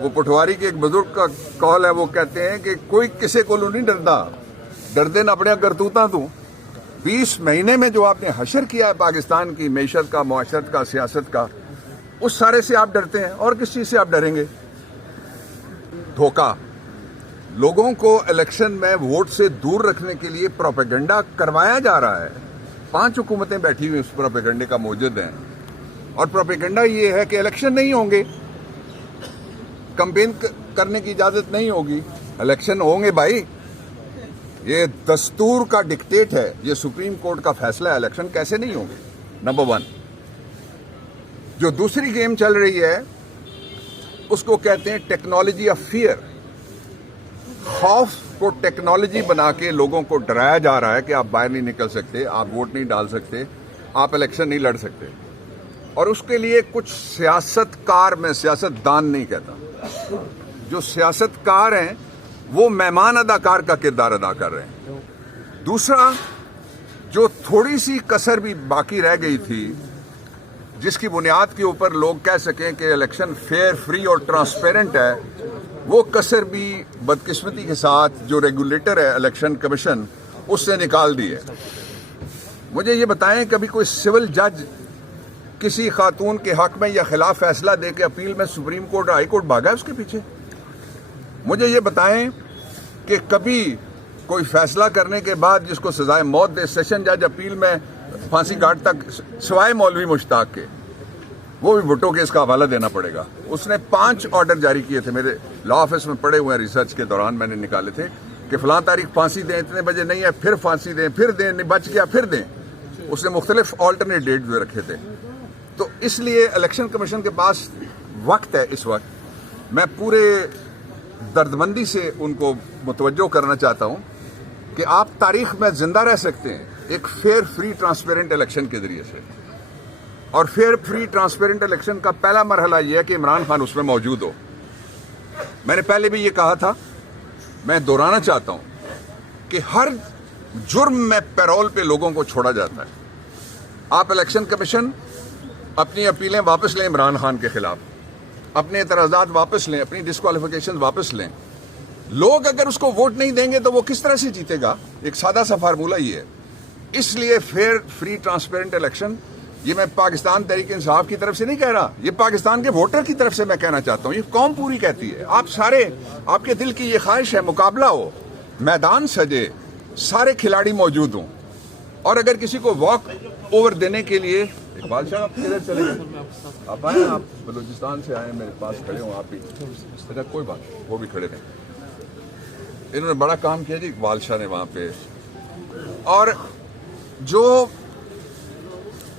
وہ پٹواری کے ایک بزرگ کا قول ہے, وہ کہتے ہیں کہ کوئی کسی کو نہیں ڈردا, ڈردے نہ اپنے کرتوتاں تو. 20 مہینے میں جو آپ نے حشر کیا ہے پاکستان کی معیشت کا, معاشرت کا, سیاست کا, اس سارے سے آپ ڈرتے ہیں. اور کس چیز سے آپ ڈریں گے؟ دھوکہ. لوگوں کو الیکشن میں ووٹ سے دور رکھنے کے لیے پروپیگنڈا کروایا جا رہا ہے. 5 حکومتیں بیٹھی ہوئی اس پروپیگنڈے کا موجود ہیں, اور پروپیگنڈا یہ ہے کہ الیکشن نہیں ہوں گے, کمپین کرنے کی اجازت نہیں ہوگی. الیکشن ہوں گے بھائی, یہ دستور کا ڈکٹیٹ ہے, یہ سپریم کورٹ کا فیصلہ ہے. الیکشن کیسے نہیں ہوں گے؟ نمبر 1. جو دوسری گیم چل رہی ہے اس کو کہتے ہیں ٹیکنالوجی آف فیئر. خوف کو ٹیکنالوجی بنا کے لوگوں کو ڈرایا جا رہا ہے کہ آپ باہر نہیں نکل سکتے, آپ ووٹ نہیں ڈال سکتے, آپ الیکشن نہیں لڑ سکتے. اور اس کے لیے کچھ سیاست کار, میں سیاست دان نہیں کہتا, جو سیاست کار ہیں وہ مہمان اداکار کا کردار ادا کر رہے ہیں. دوسرا, جو تھوڑی سی کسر بھی باقی رہ گئی تھی جس کی بنیاد کے اوپر لوگ کہہ سکیں کہ الیکشن فیئر, فری اور ٹرانسپیرنٹ ہے, وہ کسر بھی بدقسمتی کے ساتھ جو ریگولیٹر ہے الیکشن کمیشن, اس سے نکال دی ہے. مجھے یہ بتائیں, کبھی کوئی سول جج کسی خاتون کے حق میں یا خلاف فیصلہ دے کے اپیل میں سپریم کورٹ اور ہائی کورٹ بھاگا ہے اس کے پیچھے؟ مجھے یہ بتائیں کہ کبھی کوئی فیصلہ کرنے کے بعد جس کو سزائے موت دے, سیشن جج اپیل میں پھانسی گھاٹ تک, سوائے مولوی مشتاق کے, وہ بھی بھٹو کے اس کا حوالہ دینا پڑے گا. اس نے 5 آرڈر جاری کیے تھے, میرے لا آفس میں پڑے ہوئے ہیں, ریسرچ کے دوران میں نے نکالے تھے, کہ فلاں تاریخ پھانسی دیں, اتنے بجے نہیں ہے, پھر پھانسی دیں, پھر دیں, نہیں بچ گیا پھر دیں. اس نے مختلف آلٹرنیٹ ڈیٹ جو رکھے تھے. تو اس لیے الیکشن کمیشن کے پاس وقت ہے اس وقت. میں پورے دردمندی سے ان کو متوجہ کرنا چاہتا ہوں کہ آپ تاریخ میں زندہ رہ سکتے ہیں ایک فیئر, فری, ٹرانسپیرنٹ الیکشن کے ذریعے سے. اور فیئر, فری, ٹرانسپیرنٹ الیکشن کا پہلا مرحلہ یہ ہے کہ عمران خان اس میں موجود ہو. میں نے پہلے بھی یہ کہا تھا, میں دہرانا چاہتا ہوں کہ ہر جرم میں پیرول پہ لوگوں کو چھوڑا جاتا ہے. آپ الیکشن کمیشن اپنی اپیلیں واپس لیں عمران خان کے خلاف, اپنے اعتراضات واپس لیں, اپنی ڈسکوالیفیکیشن واپس لیں. لوگ اگر اس کو ووٹ نہیں دیں گے تو وہ کس طرح سے جیتے گا؟ ایک سادہ سا فارمولہ یہ ہے. اس لیے فیئر, فری, ٹرانسپیرنٹ الیکشن, یہ میں پاکستان تحریک انصاف کی طرف سے نہیں کہہ رہا, یہ پاکستان کے ووٹر کی طرف سے میں کہنا چاہتا ہوں. یہ قوم پوری کہتی ہے. آپ سارے, آپ کے دل کی یہ خواہش ہے مقابلہ ہو, میدان سجے, سارے کھلاڑی موجود ہوں, اور اگر کسی کو واک اوور دینے کے لیے, اقبال شاہ آپ کدھر چلے گئے؟ آپ آئیں, آپ بلوچستان سے آئے, میرے پاس کھڑے ہوں آپ ہی. کوئی بات, وہ بھی کھڑے رہیں. انہوں نے بڑا کام کیا جی اقبال شاہ نے وہاں پہ. اور جو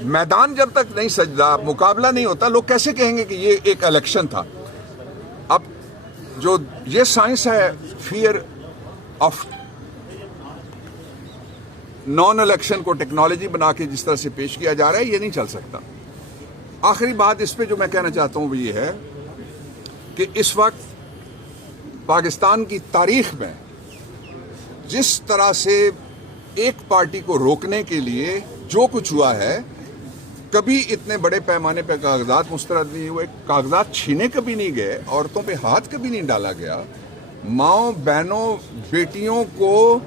میدان جب تک نہیں سجدہ, مقابلہ نہیں ہوتا, لوگ کیسے کہیں گے کہ یہ ایک الیکشن تھا؟ اب جو یہ سائنس ہے فیئر آف نان الیکشن کو ٹیکنالوجی بنا کے جس طرح سے پیش کیا جا رہا ہے, یہ نہیں چل سکتا. آخری بات اس پہ جو میں کہنا چاہتا ہوں وہ یہ ہے کہ اس وقت پاکستان کی تاریخ میں جس طرح سے ایک پارٹی کو روکنے کے لیے جو کچھ ہوا ہے, کبھی اتنے بڑے پیمانے پہ کاغذات مسترد نہیں ہوئے, کاغذات چھینے کبھی نہیں گئے, عورتوں پہ ہاتھ کبھی نہیں ڈالا گیا, ماؤں, بہنوں, بیٹیوں کو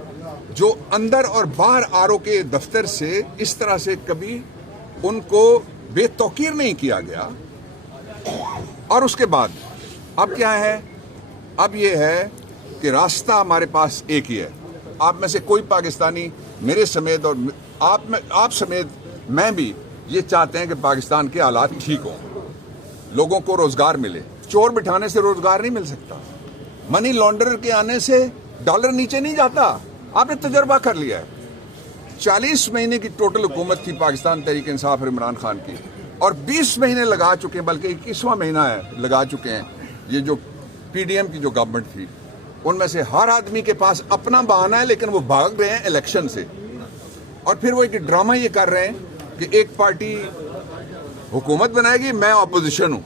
جو اندر اور باہر آرو کے دفتر سے اس طرح سے کبھی ان کو بے توقیر نہیں کیا گیا. اور اس کے بعد اب کیا ہے؟ اب یہ ہے کہ راستہ ہمارے پاس ایک ہی ہے. آپ میں سے کوئی پاکستانی, میرے سمیت اور آپ سمیت میں بھی, یہ چاہتے ہیں کہ پاکستان کے حالات ٹھیک ہوں, لوگوں کو روزگار ملے. چور بٹھانے سے روزگار نہیں مل سکتا, منی لانڈرر کے آنے سے ڈالر نیچے نہیں جاتا. آپ نے تجربہ کر لیا ہے. 40 مہینے کی ٹوٹل حکومت تھی پاکستان تحریک انصاف اور عمران خان کی, اور 20 مہینے لگا چکے ہیں, بلکہ 21واں مہینہ ہے لگا چکے ہیں یہ جو پی ڈی ایم کی جو گورنمنٹ تھی. ان میں سے ہر آدمی کے پاس اپنا بہانہ ہے, لیکن وہ بھاگ رہے ہیں الیکشن سے. اور پھر وہ ایک ڈرامہ یہ کر رہے ہیں کہ ایک پارٹی حکومت بنائے گی, میں اپوزیشن ہوں,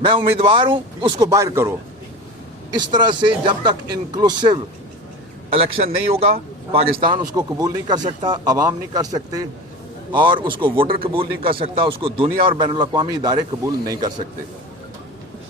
میں امیدوار ہوں, اس کو باہر کرو. اس طرح سے جب تک انکلوسیو الیکشن نہیں ہوگا, پاکستان اس کو قبول نہیں کر سکتا, عوام نہیں کر سکتے, اور اس کو ووٹر قبول نہیں کر سکتا, اس کو دنیا اور بین الاقوامی ادارے قبول نہیں کر سکتے.